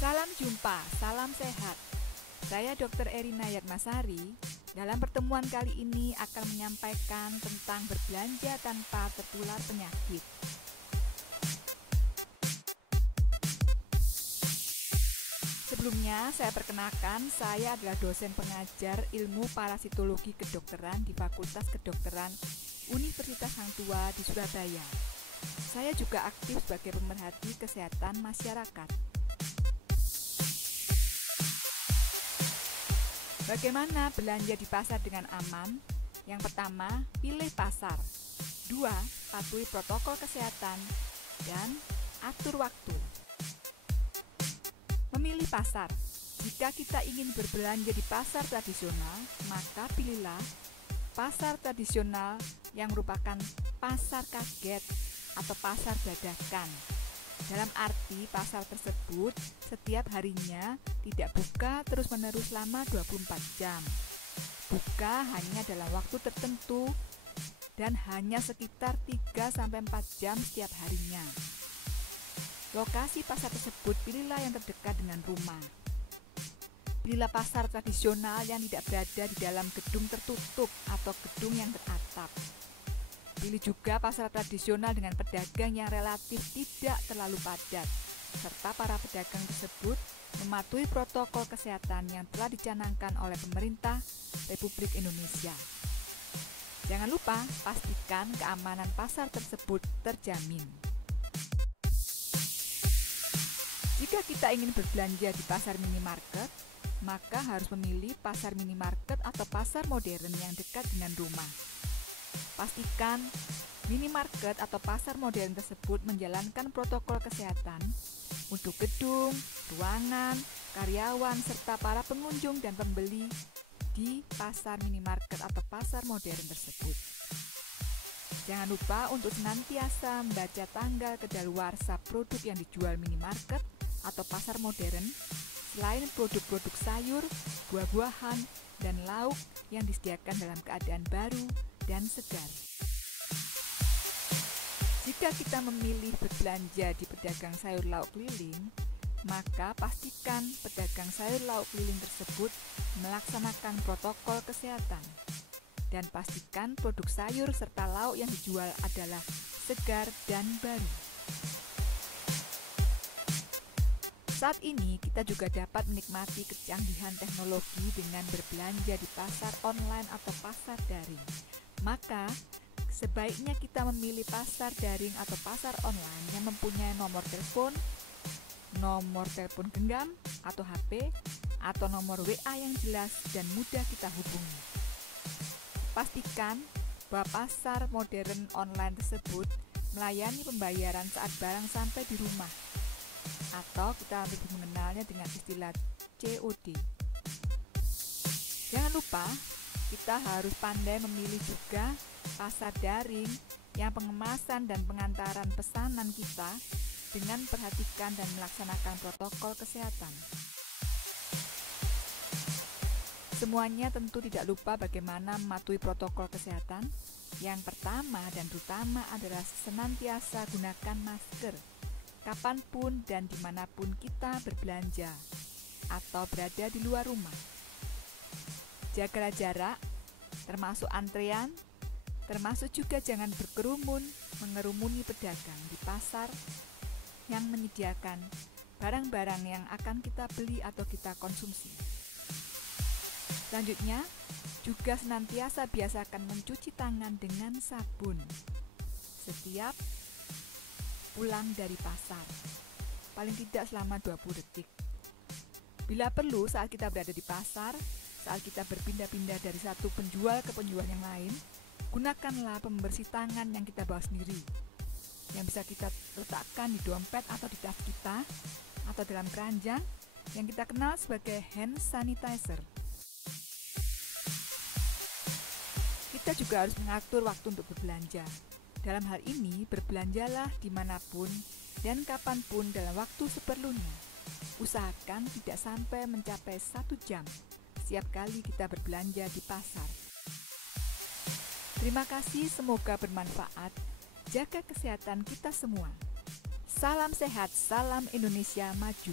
Salam jumpa, salam sehat. Saya Dr. Erina Yatmasari. Dalam pertemuan kali ini akan menyampaikan tentang berbelanja tanpa tertular penyakit. Sebelumnya saya perkenalkan, saya adalah dosen pengajar ilmu parasitologi kedokteran di Fakultas Kedokteran Universitas Hang Tuah di Surabaya. Saya juga aktif sebagai pemerhati kesehatan masyarakat. Bagaimana belanja di pasar dengan aman? Yang pertama, pilih pasar. 2. Patuhi protokol kesehatan. Dan atur waktu. Memilih pasar. Jika kita ingin berbelanja di pasar tradisional, maka pilihlah pasar tradisional yang merupakan pasar kaget atau pasar dadakan. Dalam arti pasar tersebut setiap harinya tidak buka terus-menerus selama 24 jam. Buka hanya dalam waktu tertentu dan hanya sekitar 3-4 jam setiap harinya. Lokasi pasar tersebut pilihlah yang terdekat dengan rumah. Pilihlah pasar tradisional yang tidak berada di dalam gedung tertutup atau gedung yang beratap. Pilih juga pasar tradisional dengan pedagang yang relatif tidak terlalu padat, serta para pedagang tersebut mematuhi protokol kesehatan yang telah dicanangkan oleh pemerintah Republik Indonesia. Jangan lupa pastikan keamanan pasar tersebut terjamin. Jika kita ingin berbelanja di pasar minimarket, maka harus memilih pasar minimarket atau pasar modern yang dekat dengan rumah. Pastikan minimarket atau pasar modern tersebut menjalankan protokol kesehatan untuk gedung, ruangan, karyawan, serta para pengunjung dan pembeli di pasar minimarket atau pasar modern tersebut. Jangan lupa untuk senantiasa membaca tanggal kedaluarsa produk yang dijual minimarket atau pasar modern, selain produk-produk sayur, buah-buahan, dan lauk yang disediakan dalam keadaan baru dan segar. Jika kita memilih berbelanja di pedagang sayur lauk keliling, maka pastikan pedagang sayur lauk keliling tersebut melaksanakan protokol kesehatan. Dan pastikan produk sayur serta lauk yang dijual adalah segar dan baru. Saat ini kita juga dapat menikmati kecanggihan teknologi dengan berbelanja di pasar online atau pasar daring. Maka, sebaiknya kita memilih pasar daring atau pasar online yang mempunyai nomor telepon genggam atau HP, atau nomor WA yang jelas dan mudah kita hubungi. Pastikan bahwa pasar modern online tersebut melayani pembayaran saat barang sampai di rumah, atau kita lebih mengenalnya dengan istilah COD. Jangan lupa, kita harus pandai memilih juga pasar daring yang pengemasan dan pengantaran pesanan kita dengan perhatikan dan melaksanakan protokol kesehatan. Semuanya tentu tidak lupa bagaimana mematuhi protokol kesehatan. Yang pertama dan terutama adalah senantiasa gunakan masker kapanpun dan dimanapun kita berbelanja atau berada di luar rumah. Jagalah jarak, termasuk antrean, termasuk juga jangan berkerumun mengerumuni pedagang di pasar yang menyediakan barang-barang yang akan kita beli atau kita konsumsi. Selanjutnya, juga senantiasa biasakan mencuci tangan dengan sabun setiap pulang dari pasar, paling tidak selama 20 detik. Bila perlu saat kita berada di pasar, saat kita berpindah-pindah dari satu penjual ke penjual yang lain, gunakanlah pembersih tangan yang kita bawa sendiri, yang bisa kita letakkan di dompet atau di tas kita, atau dalam keranjang yang kita kenal sebagai hand sanitizer. Kita juga harus mengatur waktu untuk berbelanja. Dalam hal ini, berbelanjalah dimanapun dan kapanpun dalam waktu seperlunya. Usahakan tidak sampai mencapai 1 jam setiap kali kita berbelanja di pasar. Terima kasih, semoga bermanfaat. Jaga kesehatan kita semua. Salam sehat, salam Indonesia maju.